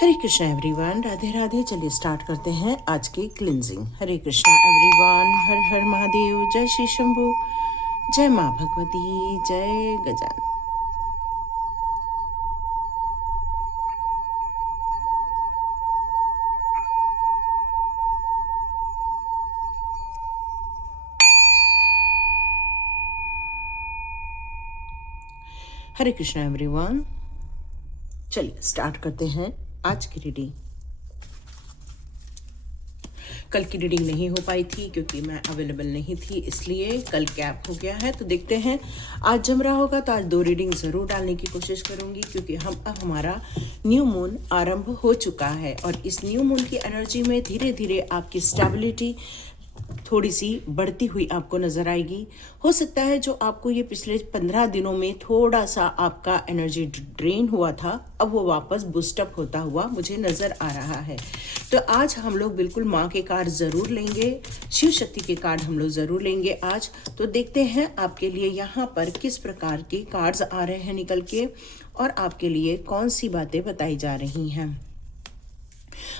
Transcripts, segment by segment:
हरे Krishna everyone, Radhe Radhe. चलिए start करते हैं आज की क्लिनजिंग। हरे कृष्णा एवरीवन, हर हर महादेव, जय श्री शंभू, जय माँ भगवती, जय गजान। हरे कृष्णा एवरीवन, चलिए स्टार्ट करते हैं आज की रीडिंग। कल की रीडिंग नहीं हो पाई थी क्योंकि मैं अवेलेबल नहीं थी, इसलिए कल गैप हो गया है। तो देखते हैं आज जम रहा होगा तो आज 2 रीडिंग ज़रूर डालने की कोशिश करूंगी, क्योंकि अब हमारा न्यू मून आरंभ हो चुका है और इस न्यू मून की एनर्जी में धीरे धीरे आपकी स्टेबिलिटी थोड़ी सी बढ़ती हुई आपको नजर आएगी। हो सकता है जो आपको ये पिछले 15 दिनों में थोड़ा सा आपका एनर्जी ड्रेन हुआ था, अब वो वापस बूस्टअप होता हुआ मुझे नजर आ रहा है। तो आज हम लोग बिल्कुल माँ के कार्ड जरूर लेंगे, शिव शक्ति के कार्ड हम लोग जरूर लेंगे आज। तो देखते हैं आपके लिए यहाँ पर किस प्रकार के कार्ड्स आ रहे हैं निकल के, और आपके लिए कौन सी बातें बताई जा रही हैं।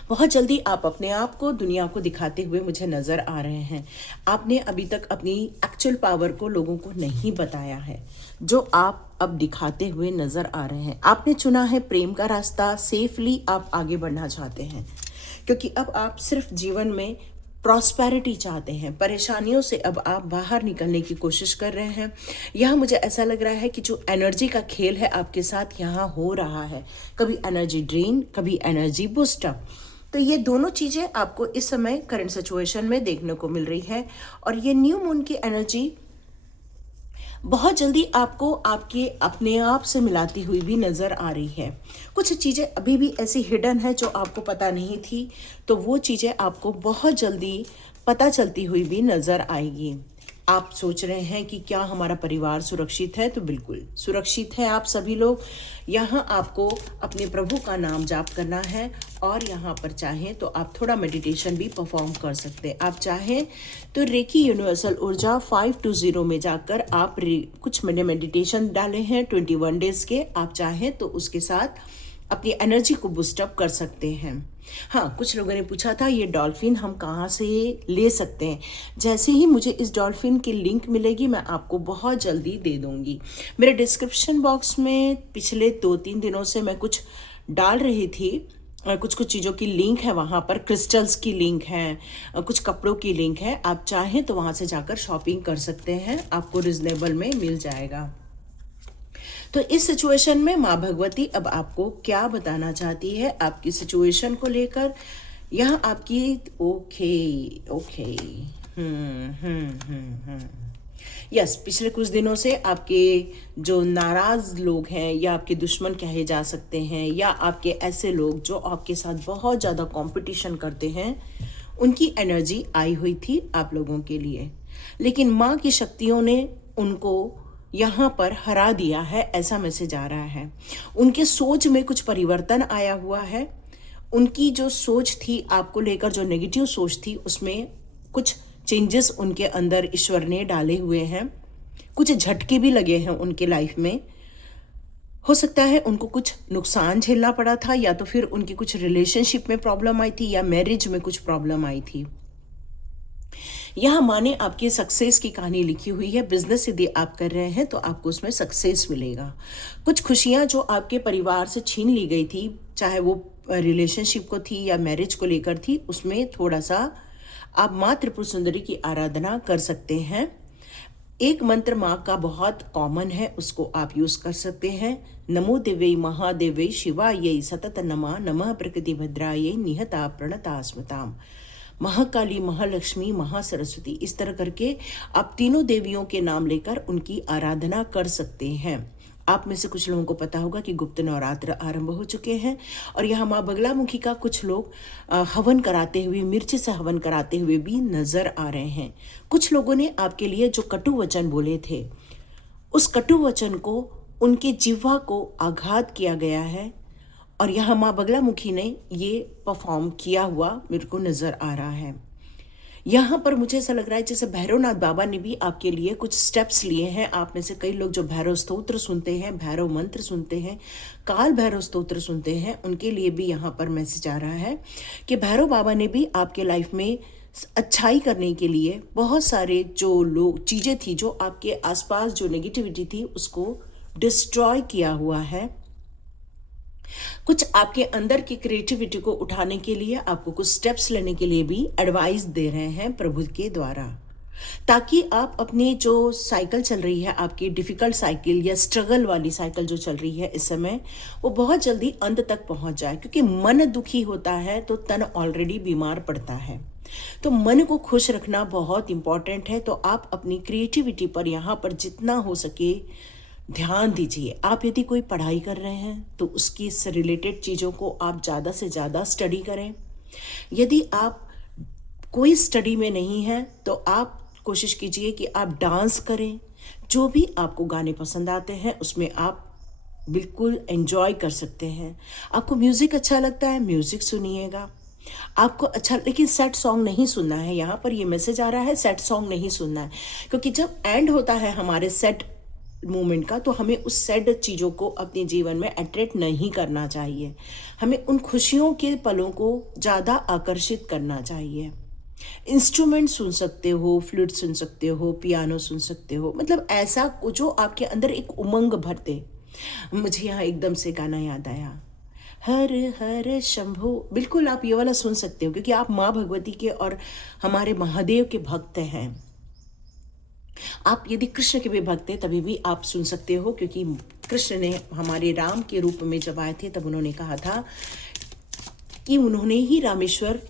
बहुत जल्दी आप अपने आप को दुनिया को दिखाते हुए मुझे नजर आ रहे हैं। आपने अभी तक अपनी एक्चुअल पावर को लोगों को नहीं बताया है, जो आप अब दिखाते हुए नजर आ रहे हैं। आपने चुना है प्रेम का रास्ता, सेफली आप आगे बढ़ना चाहते हैं, क्योंकि अब आप सिर्फ जीवन में प्रॉस्पेरिटी चाहते हैं। परेशानियों से अब आप बाहर निकलने की कोशिश कर रहे हैं। यहाँ मुझे ऐसा लग रहा है कि जो एनर्जी का खेल है आपके साथ यहाँ हो रहा है, कभी एनर्जी ड्रेन, कभी एनर्जी बूस्टअप। तो ये दोनों चीज़ें आपको इस समय करंट सिचुएशन में देखने को मिल रही है। और ये न्यू मून की एनर्जी बहुत जल्दी आपको आपके अपने आप से मिलाती हुई भी नज़र आ रही है। कुछ चीज़ें अभी भी ऐसी हिडन है जो आपको पता नहीं थी, तो वो चीज़ें आपको बहुत जल्दी पता चलती हुई भी नज़र आएगी। आप सोच रहे हैं कि क्या हमारा परिवार सुरक्षित है, तो बिल्कुल सुरक्षित है आप सभी लोग। यहाँ आपको अपने प्रभु का नाम जाप करना है, और यहाँ पर चाहें तो आप थोड़ा मेडिटेशन भी परफॉर्म कर सकते हैं। आप चाहें तो रेकी यूनिवर्सल ऊर्जा 520 में जाकर आप कुछ मेडिटेशन डाले हैं 21 डेज के, आप चाहें तो उसके साथ अपनी एनर्जी को बूस्टअप कर सकते हैं। हाँ, कुछ लोगों ने पूछा था ये डॉल्फिन हम कहाँ से ले सकते हैं। जैसे ही मुझे इस डॉल्फिन की लिंक मिलेगी मैं आपको बहुत जल्दी दे दूंगी। मेरे डिस्क्रिप्शन बॉक्स में पिछले 2-3 दिनों से मैं कुछ डाल रही थी, कुछ चीज़ों की लिंक है वहाँ पर, क्रिस्टल्स की लिंक है, कुछ कपड़ों की लिंक है। आप चाहें तो वहाँ से जाकर शॉपिंग कर सकते हैं, आपको रिजनेबल में मिल जाएगा। तो इस सिचुएशन में माँ भगवती अब आपको क्या बताना चाहती है आपकी सिचुएशन को लेकर। यहाँ आपकी ओके यस, पिछले कुछ दिनों से आपके जो नाराज लोग हैं, या आपके दुश्मन कहे जा सकते हैं, या आपके ऐसे लोग जो आपके साथ बहुत ज़्यादा कंपटीशन करते हैं, उनकी एनर्जी आई हुई थी आप लोगों के लिए। लेकिन माँ की शक्तियों ने उनको यहाँ पर हरा दिया है, ऐसा मैसेज आ रहा है। उनके सोच में कुछ परिवर्तन आया हुआ है। उनकी जो सोच थी आपको लेकर, जो नेगेटिव सोच थी, उसमें कुछ चेंजेस उनके अंदर ईश्वर ने डाले हुए हैं। कुछ झटके भी लगे हैं उनके लाइफ में। हो सकता है उनको कुछ नुकसान झेलना पड़ा था, या तो फिर उनकी कुछ रिलेशनशिप में प्रॉब्लम आई थी, या मैरिज में कुछ प्रॉब्लम आई थी। यहाँ माँ ने आपकी सक्सेस की कहानी लिखी हुई है। बिजनेस यदि आप कर रहे हैं तो आपको उसमें सक्सेस मिलेगा। कुछ खुशियाँ जो आपके परिवार से छीन ली गई थी, चाहे वो रिलेशनशिप को थी या मैरिज को लेकर थी, उसमें थोड़ा सा आप माँ त्रिपुर सुंदरी की आराधना कर सकते हैं। एक मंत्र माँ का बहुत कॉमन है, उसको आप यूज कर सकते हैं। नमो देवै महादेवै शिवायै सतत नमा, नमः प्रकृति भद्रायै निहता प्रणता स्मृताम, महाकाली, महालक्ष्मी, महासरस्वती, इस तरह करके आप तीनों देवियों के नाम लेकर उनकी आराधना कर सकते हैं। आप में से कुछ लोगों को पता होगा कि गुप्त नवरात्र आरंभ हो चुके हैं, और यहाँ माँ बगलामुखी का कुछ लोग हवन कराते हुए, मिर्च से हवन कराते हुए भी नजर आ रहे हैं। कुछ लोगों ने आपके लिए जो कटु वचन बोले थे, उस कटु वचन को, उनके जिह्वा को आघात किया गया है, और यहाँ माँ बगलामुखी ने ये परफॉर्म किया हुआ मेरे को नज़र आ रहा है। यहाँ पर मुझे ऐसा लग रहा है जैसे भैरवनाथ बाबा ने भी आपके लिए कुछ स्टेप्स लिए हैं। आप में से कई लोग जो भैरव स्तोत्र सुनते हैं, भैरव मंत्र सुनते हैं, काल भैरव स्तोत्र सुनते हैं, उनके लिए भी यहाँ पर मैसेज आ रहा है कि भैरव बाबा ने भी आपके लाइफ में अच्छाई करने के लिए बहुत सारे जो लोग चीज़ें थी, जो आपके आसपास जो नेगेटिविटी थी, उसको डिस्ट्रॉय किया हुआ है। कुछ आपके अंदर की क्रिएटिविटी को उठाने के लिए आपको कुछ स्टेप्स लेने के लिए भी एडवाइस दे रहे हैं प्रभु के द्वारा, ताकि आप अपनी जो साइकिल चल रही है, आपकी डिफिकल्ट साइकिल या स्ट्रगल वाली साइकिल जो चल रही है इस समय, वो बहुत जल्दी अंत तक पहुंच जाए। क्योंकि मन दुखी होता है तो तन ऑलरेडी बीमार पड़ता है, तो मन को खुश रखना बहुत इंपॉर्टेंट है। तो आप अपनी क्रिएटिविटी पर यहाँ पर जितना हो सके ध्यान दीजिए। आप यदि कोई पढ़ाई कर रहे हैं तो उसकी से रिलेटेड चीज़ों को आप ज़्यादा से ज़्यादा स्टडी करें। यदि आप कोई स्टडी में नहीं है तो आप कोशिश कीजिए कि आप डांस करें। जो भी आपको गाने पसंद आते हैं उसमें आप बिल्कुल एंजॉय कर सकते हैं। आपको म्यूज़िक अच्छा लगता है, म्यूज़िक सुनिएगा। आपको अच्छा, लेकिन सैड सॉन्ग नहीं सुनना है। यहाँ पर ये मैसेज आ रहा है सैड सॉन्ग नहीं सुनना है, क्योंकि जब एंड होता है हमारे सैड मोमेंट का तो हमें उस सैड चीज़ों को अपने जीवन में अट्रैक्ट नहीं करना चाहिए। हमें उन खुशियों के पलों को ज़्यादा आकर्षित करना चाहिए। इंस्ट्रूमेंट सुन सकते हो, फ्लूट सुन सकते हो, पियानो सुन सकते हो, मतलब ऐसा जो आपके अंदर एक उमंग भरते। मुझे यहाँ एकदम से गाना याद आया, हर हर शंभो। बिल्कुल आप ये वाला सुन सकते हो, क्योंकि आप माँ भगवती के और हमारे महादेव के भक्त हैं। आप यदि कृष्ण के भी भक्त हैं तभी भी आप सुन सकते हो, क्योंकि कृष्ण ने हमारे राम के रूप में जब आए थे तब उन्होंने कहा था कि उन्होंने ही रामेश्वर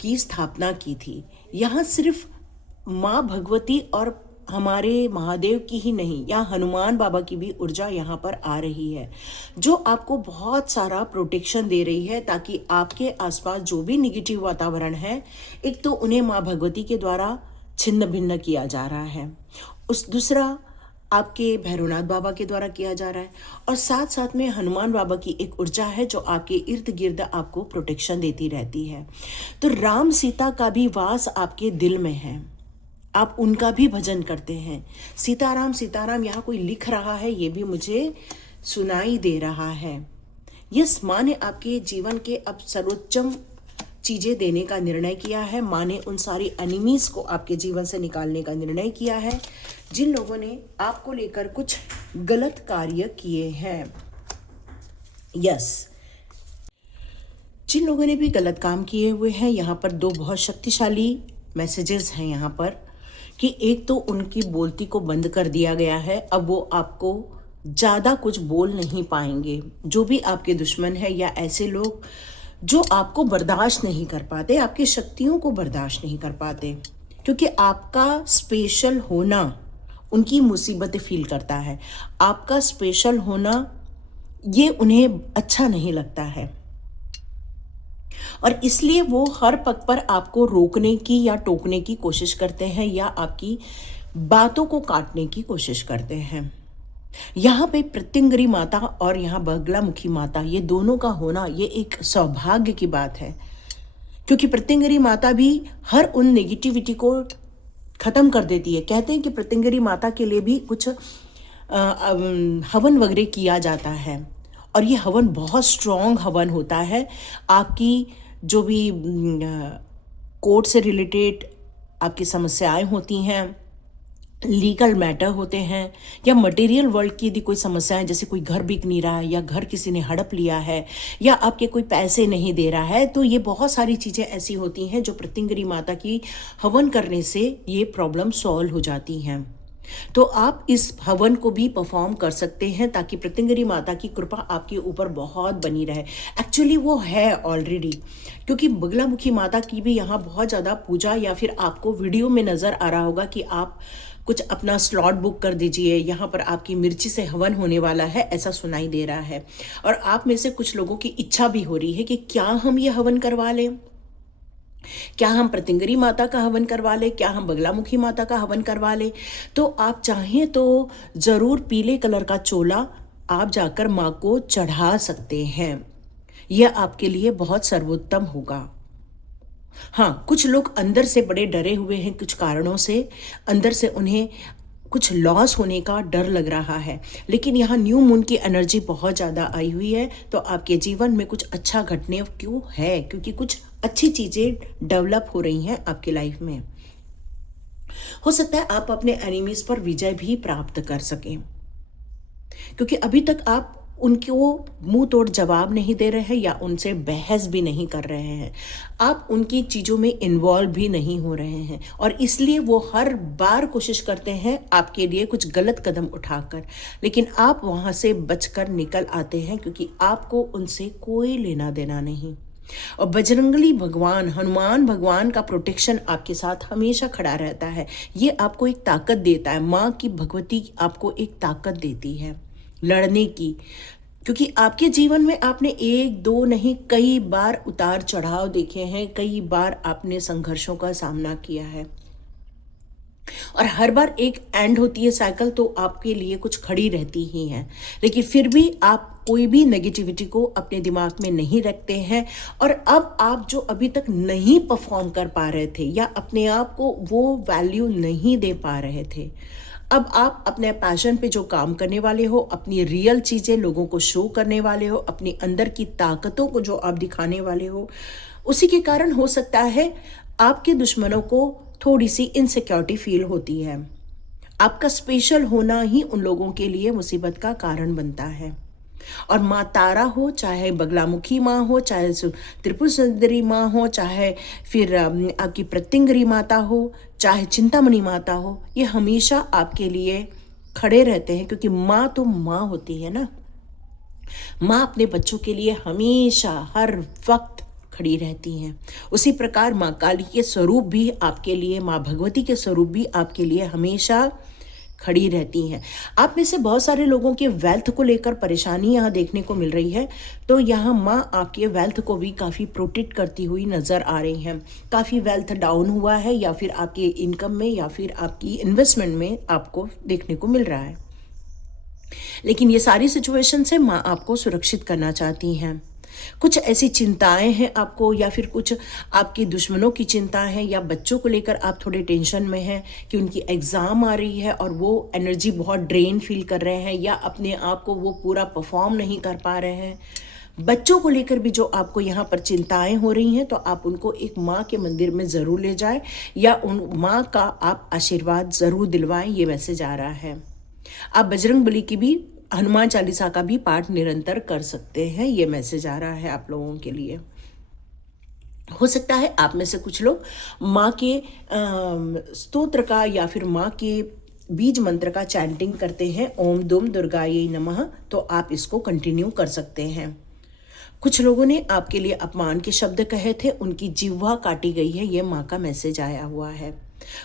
की स्थापना की थी। यहाँ सिर्फ माँ भगवती और हमारे महादेव की ही नहीं, यहाँ हनुमान बाबा की भी ऊर्जा यहाँ पर आ रही है, जो आपको बहुत सारा प्रोटेक्शन दे रही है, ताकि आपके आसपास जो भी निगेटिव वातावरण है, एक तो उन्हें माँ भगवती के द्वारा छिन्न भिन्न किया जा रहा है, उस दूसरा आपके भैरवनाथ बाबा के द्वारा किया जा रहा है, और साथ साथ में हनुमान बाबा की एक ऊर्जा है जो आपके इर्द गिर्द आपको प्रोटेक्शन देती रहती है। तो राम सीता का भी वास आपके दिल में है, आप उनका भी भजन करते हैं। सीताराम यहाँ कोई लिख रहा है, ये भी मुझे सुनाई दे रहा है। यस, माँ ने आपके जीवन के अब सर्वोच्चम चीज़ें देने का निर्णय किया है। माँ ने उन सारी एनिमीज को आपके जीवन से निकालने का निर्णय किया है, जिन लोगों ने आपको लेकर कुछ गलत कार्य किए हैं। यस, जिन लोगों ने भी गलत काम किए हुए हैं, यहाँ पर दो बहुत शक्तिशाली मैसेजेस हैं यहाँ पर, कि एक तो उनकी बोलती को बंद कर दिया गया है, अब वो आपको ज़्यादा कुछ बोल नहीं पाएंगे। जो भी आपके दुश्मन है या ऐसे लोग जो आपको बर्दाश्त नहीं कर पाते, आपकी शक्तियों को बर्दाश्त नहीं कर पाते, क्योंकि आपका स्पेशल होना उनकी मुसीबत फील करता है। आपका स्पेशल होना ये उन्हें अच्छा नहीं लगता है, और इसलिए वो हर पग पर आपको रोकने की या टोकने की कोशिश करते हैं, या आपकी बातों को काटने की कोशिश करते हैं। यहाँ पे प्रत्यंगरी माता और यहाँ बगलामुखी माता, ये दोनों का होना ये एक सौभाग्य की बात है, क्योंकि प्रत्यंगरी माता भी हर उन नेगेटिविटी को ख़त्म कर देती है। कहते हैं कि प्रत्यंगरी माता के लिए भी कुछ हवन वगैरह किया जाता है, और ये हवन बहुत स्ट्रॉन्ग हवन होता है। आपकी जो भी कोर्ट से रिलेटेड आपकी समस्याएं होती हैं, लीगल मैटर होते हैं, या मटेरियल वर्ल्ड की यदि कोई समस्याएं, जैसे कोई घर बिक नहीं रहा है, या घर किसी ने हड़प लिया है, या आपके कोई पैसे नहीं दे रहा है, तो ये बहुत सारी चीज़ें ऐसी होती हैं जो प्रत्यंगरी माता की हवन करने से ये प्रॉब्लम सॉल्व हो जाती हैं। तो आप इस हवन को भी परफॉर्म कर सकते हैं, ताकि प्रत्यंगरी माता की कृपा आपके ऊपर बहुत बनी रहे। एक्चुअली वो है ऑलरेडी, क्योंकि बगलामुखी माता की भी यहाँ बहुत ज़्यादा पूजा, या फिर आपको वीडियो में नज़र आ रहा होगा कि आप कुछ अपना स्लॉट बुक कर दीजिए, यहाँ पर आपकी मिर्ची से हवन होने वाला है, ऐसा सुनाई दे रहा है। और आप में से कुछ लोगों की इच्छा भी हो रही है कि क्या हम ये हवन करवा लें, क्या हम प्रत्यंगरी माता का हवन करवा लें, क्या हम बगलामुखी माता का हवन करवा लें। तो आप चाहें तो ज़रूर पीले कलर का चोला आप जाकर माँ को चढ़ा सकते हैं, यह आपके लिए बहुत सर्वोत्तम होगा। हाँ, कुछ लोग अंदर से बड़े डरे हुए हैं कुछ कारणों से, अंदर से उन्हें कुछ लॉस होने का डर लग रहा है। लेकिन यहाँ न्यू मून की एनर्जी बहुत ज़्यादा आई हुई है, तो आपके जीवन में कुछ अच्छा घटने क्यों है, क्योंकि कुछ अच्छी चीज़ें डेवलप हो रही हैं आपकी लाइफ में। हो सकता है आप अपने एनिमीज पर विजय भी प्राप्त कर सकें, क्योंकि अभी तक आप उनको मुंह तोड़ जवाब नहीं दे रहे हैं या उनसे बहस भी नहीं कर रहे हैं। आप उनकी चीज़ों में इन्वॉल्व भी नहीं हो रहे हैं, और इसलिए वो हर बार कोशिश करते हैं आपके लिए कुछ गलत कदम उठाकर, लेकिन आप वहाँ से बचकर निकल आते हैं, क्योंकि आपको उनसे कोई लेना देना नहीं। और बजरंगली भगवान, हनुमान भगवान का प्रोटेक्शन आपके साथ हमेशा खड़ा रहता है। ये आपको एक ताकत देता है, माँ की भगवती आपको एक ताकत देती है लड़ने की, क्योंकि आपके जीवन में आपने एक दो नहीं कई बार उतार चढ़ाव देखे हैं, कई बार आपने संघर्षों का सामना किया है, और हर बार एक एंड होती है साइकिल, तो आपके लिए कुछ खड़ी रहती ही है। लेकिन फिर भी आप कोई भी नेगेटिविटी को अपने दिमाग में नहीं रखते हैं, और अब आप जो अभी तक नहीं परफॉर्म कर पा रहे थे या अपने आप को वो वैल्यू नहीं दे पा रहे थे, अब आप अपने पैशन पे जो काम करने वाले हो, अपनी रियल चीज़ें लोगों को शो करने वाले हो, अपने अंदर की ताकतों को जो आप दिखाने वाले हो, उसी के कारण हो सकता है आपके दुश्मनों को थोड़ी सी इनसिक्योरिटी फील होती है। आपका स्पेशल होना ही उन लोगों के लिए मुसीबत का कारण बनता है। और माँ तारा हो, चाहे बगलामुखी माँ हो, चाहे त्रिपुर सुंदरी माँ हो, चाहे फिर आपकी प्रत्यंगरी माता हो, चाहे चिंतामणि माता हो, ये हमेशा आपके लिए खड़े रहते हैं, क्योंकि माँ तो माँ होती है ना। माँ अपने बच्चों के लिए हमेशा हर वक्त खड़ी रहती हैं। उसी प्रकार माँ काली के स्वरूप भी आपके लिए, माँ भगवती के स्वरूप भी आपके लिए हमेशा खड़ी रहती हैं। आप में से बहुत सारे लोगों के वेल्थ को लेकर परेशानी यहाँ देखने को मिल रही है, तो यहाँ माँ आपके वेल्थ को भी काफ़ी प्रोटेक्ट करती हुई नज़र आ रही हैं। काफ़ी वेल्थ डाउन हुआ है, या फिर आपके इनकम में या फिर आपकी इन्वेस्टमेंट में आपको देखने को मिल रहा है, लेकिन ये सारी सिचुएशन से माँ आपको सुरक्षित करना चाहती हैं। कुछ ऐसी चिंताएं हैं आपको, या फिर कुछ आपके दुश्मनों की चिंताएं हैं, या बच्चों को लेकर आप थोड़े टेंशन में हैं कि उनकी एग्ज़ाम आ रही है और वो एनर्जी बहुत ड्रेन फील कर रहे हैं, या अपने आप को वो पूरा परफॉर्म नहीं कर पा रहे हैं। बच्चों को लेकर भी जो आपको यहाँ पर चिंताएं हो रही हैं, तो आप उनको एक माँ के मंदिर में ज़रूर ले जाएं, या उन माँ का आप आशीर्वाद ज़रूर दिलवाएं। ये मैसेज आ रहा है। आप बजरंग बली की भी, हनुमान चालीसा का भी पाठ निरंतर कर सकते हैं। ये मैसेज आ रहा है आप लोगों के लिए। हो सकता है आप में से कुछ लोग माँ के स्तोत्र का या फिर माँ के बीज मंत्र का चैंटिंग करते हैं, ओम दुम दुर्गायै नमः, तो आप इसको कंटिन्यू कर सकते हैं। कुछ लोगों ने आपके लिए अपमान के शब्द कहे थे, उनकी जिह्वा काटी गई है, ये माँ का मैसेज आया हुआ है।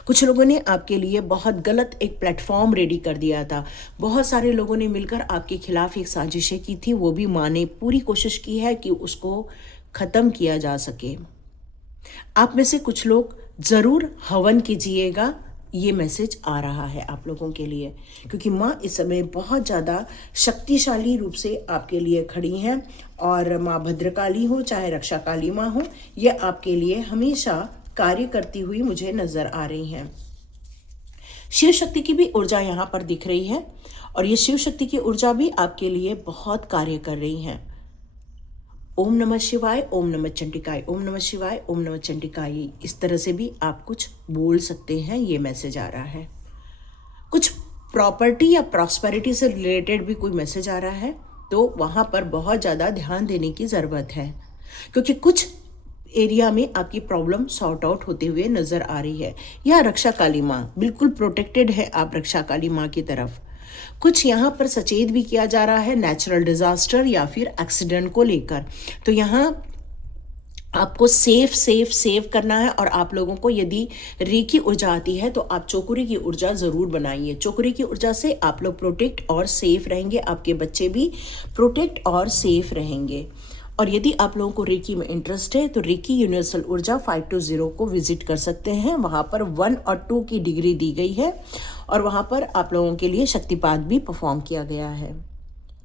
कुछ लोगों ने आपके लिए बहुत गलत एक प्लेटफॉर्म रेडी कर दिया था, बहुत सारे लोगों ने मिलकर आपके खिलाफ एक साजिशें की थी, वो भी माँ ने पूरी कोशिश की है कि उसको ख़त्म किया जा सके। आप में से कुछ लोग ज़रूर हवन कीजिएगा, ये मैसेज आ रहा है आप लोगों के लिए, क्योंकि माँ इस समय बहुत ज़्यादा शक्तिशाली रूप से आपके लिए खड़ी हैं, और माँ भद्रकाली हो चाहे रक्षा काली माँ हो, ये आपके लिए हमेशा कार्य करती हुई मुझे नजर आ रही हैं। शिव शक्ति की भी ऊर्जा यहाँ पर दिख रही है, और ये शिव शक्ति की ऊर्जा भी आपके लिए बहुत कार्य कर रही हैं। ओम नमः शिवाय, ओम नमः चंडिकाय, ओम नमः शिवाय, ओम नमः चंडिकाय, इस तरह से भी आप कुछ बोल सकते हैं। ये मैसेज आ रहा है। कुछ प्रॉपर्टी या प्रॉस्पेरिटी से रिलेटेड भी कोई मैसेज आ रहा है, तो वहाँ पर बहुत ज़्यादा ध्यान देने की ज़रूरत है, क्योंकि कुछ एरिया में आपकी प्रॉब्लम सॉर्ट आउट होते हुए नज़र आ रही है। या रक्षा काली माँ, बिल्कुल प्रोटेक्टेड है आप रक्षा काली माँ की तरफ। कुछ यहाँ पर सचेत भी किया जा रहा है नेचुरल डिजास्टर या फिर एक्सीडेंट को लेकर, तो यहाँ आपको सेफ करना है। और आप लोगों को यदि रेकी ऊर्जा आती है, तो आप चौकुरी की ऊर्जा ज़रूर बनाइए। चौकुरी की ऊर्जा से आप लोग प्रोटेक्ट और सेफ रहेंगे, आपके बच्चे भी प्रोटेक्ट और सेफ रहेंगे। और यदि आप लोगों को रेकी में इंटरेस्ट है, तो रेकी यूनिवर्सल ऊर्जा 520 को विजिट कर सकते हैं। वहाँ पर 1 और 2 की डिग्री दी गई है, और वहाँ पर आप लोगों के लिए शक्तिपात भी परफॉर्म किया गया है।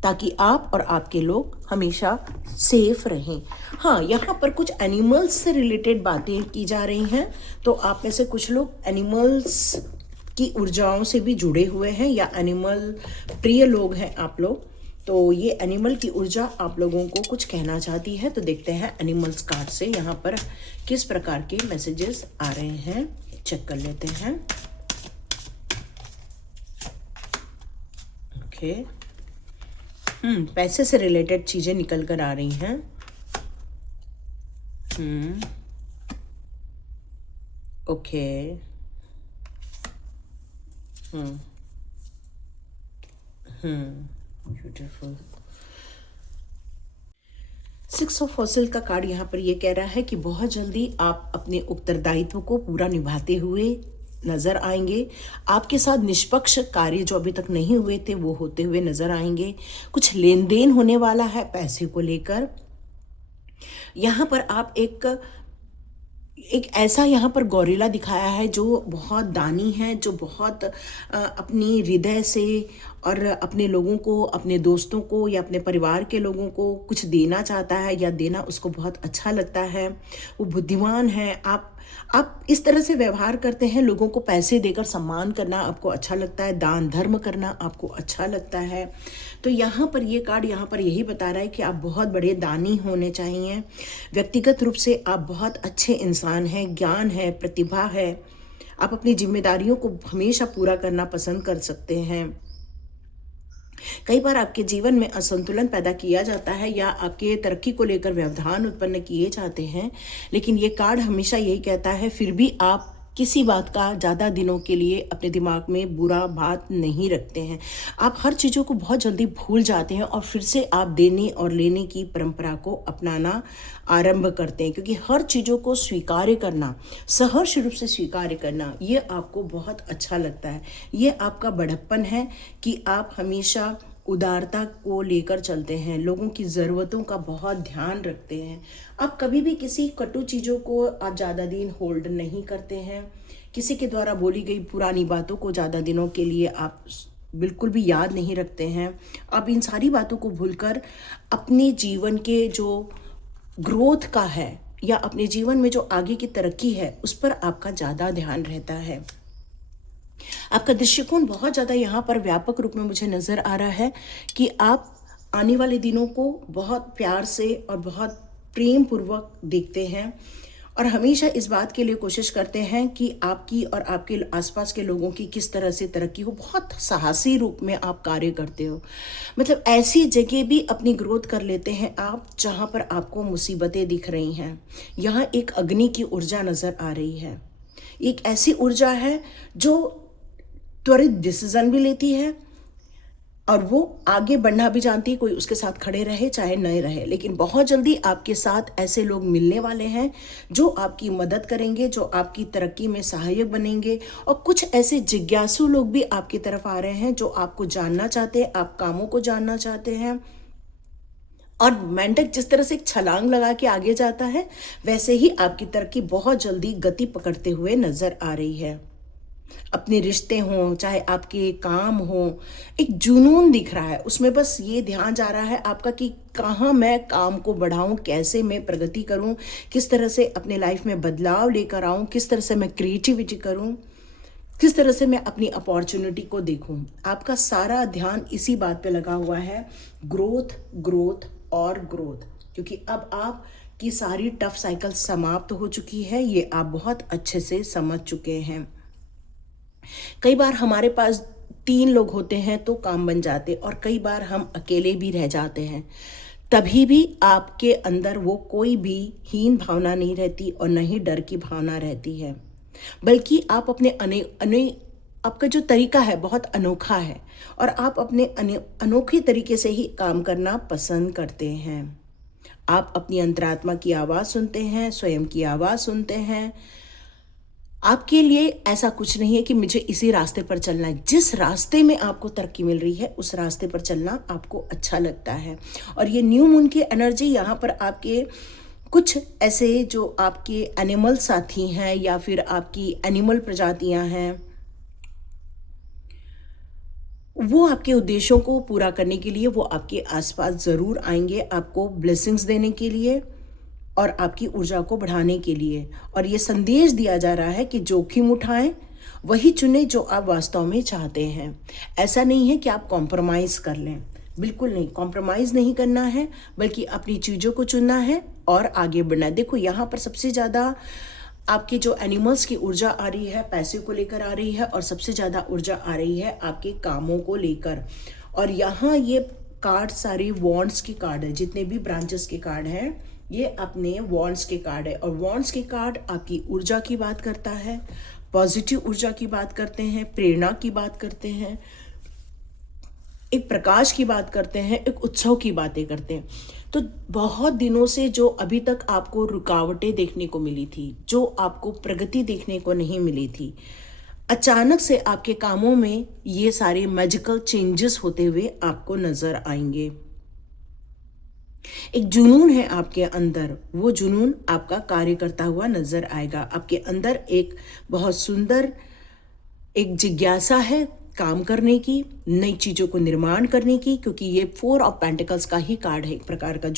ताकि आप और आपके लोग हमेशा सेफ रहें। हाँ, यहाँ पर कुछ एनिमल्स से रिलेटेड बातें की जा रही हैं, तो आप में से कुछ लोग एनिमल्स की ऊर्जाओं से भी जुड़े हुए हैं या एनिमल प्रिय लोग हैं आप लोग। तो ये एनिमल की ऊर्जा आप लोगों को कुछ कहना चाहती है। तो देखते हैं एनिमल्स कार्ड से यहाँ पर किस प्रकार के मैसेजेस आ रहे हैं, चेक कर लेते हैं। ओके, पैसे से रिलेटेड चीजें निकल कर आ रही हैं। Okay, beautiful. 6 ऑफ फॉसिल का कार्ड यहाँ पर ये कह रहा है कि बहुत जल्दी आप अपने उत्तरदायित्व को पूरा निभाते हुए नजर आएंगे। आपके साथ निष्पक्ष कार्य जो अभी तक नहीं हुए थे वो होते हुए नजर आएंगे। कुछ लेन देन होने वाला है पैसे को लेकर। यहाँ पर आप एक ऐसा यहाँ पर गौरीला दिखाया है जो बहुत दानी है, जो बहुत अपनी हृदय से और अपने लोगों को, अपने दोस्तों को या अपने परिवार के लोगों को कुछ देना चाहता है या देना उसको बहुत अच्छा लगता है। वो बुद्धिमान है। आप इस तरह से व्यवहार करते हैं, लोगों को पैसे देकर सम्मान करना आपको अच्छा लगता है, दान धर्म करना आपको अच्छा लगता है। तो यहाँ पर ये कार्ड यहाँ पर यही बता रहा है कि आप बहुत बड़े दानी होने चाहिए। व्यक्तिगत रूप से आप बहुत अच्छे इंसान हैं, ज्ञान है, प्रतिभा है। आप अपनी जिम्मेदारियों को हमेशा पूरा करना पसंद कर सकते हैं। कई बार आपके जीवन में असंतुलन पैदा किया जाता है या आपके तरक्की को लेकर व्यवधान उत्पन्न किए जाते हैं, लेकिन ये कार्ड हमेशा यही कहता है फिर भी आप किसी बात का ज़्यादा दिनों के लिए अपने दिमाग में बुरा बात नहीं रखते हैं। आप हर चीज़ों को बहुत जल्दी भूल जाते हैं और फिर से आप देने और लेने की परंपरा को अपनाना आरंभ करते हैं, क्योंकि हर चीज़ों को स्वीकार्य करना, सहर्ष रूप से स्वीकार्य करना, ये आपको बहुत अच्छा लगता है। ये आपका बड़प्पन है कि आप हमेशा उदारता को लेकर चलते हैं, लोगों की ज़रूरतों का बहुत ध्यान रखते हैं। आप कभी भी किसी कटु चीज़ों को आप ज़्यादा दिन होल्ड नहीं करते हैं। किसी के द्वारा बोली गई पुरानी बातों को ज़्यादा दिनों के लिए आप बिल्कुल भी याद नहीं रखते हैं। आप इन सारी बातों को भूलकर अपने जीवन के जो ग्रोथ का है या अपने जीवन में जो आगे की तरक्की है उस पर आपका ज़्यादा ध्यान रहता है। आपका दृष्टिकोण बहुत ज़्यादा यहाँ पर व्यापक रूप में मुझे नज़र आ रहा है कि आप आने वाले दिनों को बहुत प्यार से और बहुत प्रेम पूर्वक देखते हैं और हमेशा इस बात के लिए कोशिश करते हैं कि आपकी और आपके आसपास के लोगों की किस तरह से तरक्की हो। बहुत साहसी रूप में आप कार्य करते हो, मतलब ऐसी जगह भी अपनी ग्रोथ कर लेते हैं आप जहाँ पर आपको मुसीबतें दिख रही हैं। यहाँ एक अग्नि की ऊर्जा नज़र आ रही है। एक ऐसी ऊर्जा है जो त्वरित डिसीजन भी लेती है और वो आगे बढ़ना भी जानती है, कोई उसके साथ खड़े रहे चाहे नहीं रहे। लेकिन बहुत जल्दी आपके साथ ऐसे लोग मिलने वाले हैं जो आपकी मदद करेंगे, जो आपकी तरक्की में सहायक बनेंगे। और कुछ ऐसे जिज्ञासु लोग भी आपकी तरफ आ रहे हैं जो आपको जानना चाहते हैं, आप कामों को जानना चाहते हैं। और मेंढक जिस तरह से एक छलांग लगा के आगे जाता है, वैसे ही आपकी तरक्की बहुत जल्दी गति पकड़ते हुए नजर आ रही है। अपने रिश्ते हों चाहे आपके काम हों, एक जुनून दिख रहा है। उसमें बस ये ध्यान जा रहा है आपका कि कहाँ मैं काम को बढ़ाऊं, कैसे मैं प्रगति करूं, किस तरह से अपने लाइफ में बदलाव लेकर आऊं, किस तरह से मैं क्रिएटिविटी करूं, किस तरह से मैं अपनी अपॉर्चुनिटी को देखूं। आपका सारा ध्यान इसी बात पे लगा हुआ है, ग्रोथ ग्रोथ और ग्रोथ, क्योंकि अब आप की सारी टफ साइकिल समाप्त हो चुकी है। ये आप बहुत अच्छे से समझ चुके हैं। कई बार हमारे पास 3 लोग होते हैं तो काम बन जाते, और कई बार हम अकेले भी रह जाते हैं। तभी भी आपके अंदर वो कोई भी हीन भावना नहीं रहती और न ही डर की भावना रहती है, बल्कि आप अपने आपका जो तरीका है बहुत अनोखा है और आप अपने अनोखे तरीके से ही काम करना पसंद करते हैं। आप अपनी अंतरात्मा की आवाज़ सुनते हैं, स्वयं की आवाज़ सुनते हैं। आपके लिए ऐसा कुछ नहीं है कि मुझे इसी रास्ते पर चलना है। जिस रास्ते में आपको तरक्की मिल रही है उस रास्ते पर चलना आपको अच्छा लगता है। और ये न्यू मून की एनर्जी यहाँ पर आपके कुछ ऐसे जो आपके एनिमल साथी हैं या फिर आपकी एनिमल प्रजातियां हैं, वो आपके उद्देश्यों को पूरा करने के लिए वो आपके आसपास ज़रूर आएंगे, आपको ब्लेसिंग्स देने के लिए और आपकी ऊर्जा को बढ़ाने के लिए। और ये संदेश दिया जा रहा है कि जोखिम उठाएं, वही चुने जो आप वास्तव में चाहते हैं। ऐसा नहीं है कि आप कॉम्प्रोमाइज़ कर लें, बिल्कुल नहीं, कॉम्प्रोमाइज़ नहीं करना है, बल्कि अपनी चीज़ों को चुनना है और आगे बढ़ना है। देखो यहाँ पर सबसे ज़्यादा आपके जो एनिमल्स की ऊर्जा आ रही है, पैसे को लेकर आ रही है, और सबसे ज़्यादा ऊर्जा आ रही है आपके कामों को लेकर। और यहाँ ये कार्ड सारी वॉन्ड्स की कार्ड है, जितने भी ब्रांचेस के कार्ड हैं ये अपने वॉन्ड्स के कार्ड है। और वॉन्ड्स के कार्ड आपकी ऊर्जा की बात करता है, पॉजिटिव ऊर्जा की बात करते हैं, प्रेरणा की बात करते हैं, एक प्रकाश की बात करते हैं, एक उत्सव की बातें करते हैं। तो बहुत दिनों से जो अभी तक आपको रुकावटें देखने को मिली थी, जो आपको प्रगति देखने को नहीं मिली थी, अचानक से आपके कामों में ये सारे मैजिकल चेंजेस होते हुए आपको नजर आएंगे। एक जुनून है आपके अंदर, वो जुनून आपका कार्य करता हुआ नजर आएगा। आपके अंदर एक बहुत सुंदर एक जिज्ञासा है काम करने की, नई चीज़ों को निर्माण करने की, क्योंकि ये 4 ऑफ पेंटिकल्स का ही कार्ड है, एक प्रकार का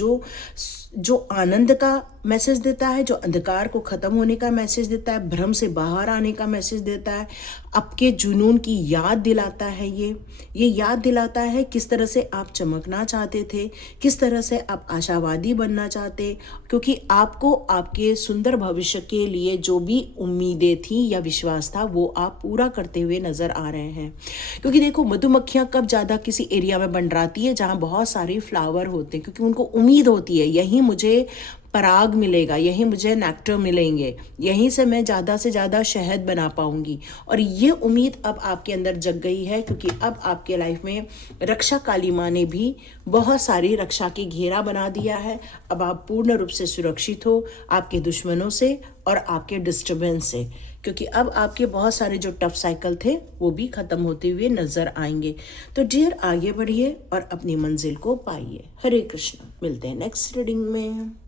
जो आनंद का मैसेज देता है, जो अंधकार को ख़त्म होने का मैसेज देता है, भ्रम से बाहर आने का मैसेज देता है, आपके जुनून की याद दिलाता है। ये याद दिलाता है किस तरह से आप चमकना चाहते थे, किस तरह से आप आशावादी बनना चाहते, क्योंकि आपको आपके सुंदर भविष्य के लिए जो भी उम्मीदें थी या विश्वास था वो आप पूरा करते हुए नज़र आ रहे हैं। क्योंकि देखो, मधुमक्खियाँ कब ज़्यादा किसी एरिया में मंडराती है जहाँ बहुत सारे फ्लावर होते हैं, क्योंकि उनको उम्मीद होती है यहीं मुझे पराग मिलेगा, यहीं मुझे नेक्टर मिलेंगे, यहीं से मैं ज़्यादा से ज़्यादा शहद बना पाऊंगी। और ये उम्मीद अब आपके अंदर जग गई है, क्योंकि अब आपके लाइफ में रक्षा काली माँ ने भी बहुत सारी रक्षा की घेरा बना दिया है। अब आप पूर्ण रूप से सुरक्षित हो आपके दुश्मनों से और आपके डिस्टर्बेंस से, क्योंकि अब आपके बहुत सारे जो टफ साइकिल थे वो भी ख़त्म होते हुए नज़र आएंगे। तो डियर, आगे बढ़िए और अपनी मंजिल को पाइए। हरे कृष्ण। मिलते हैं नेक्स्ट रीडिंग में।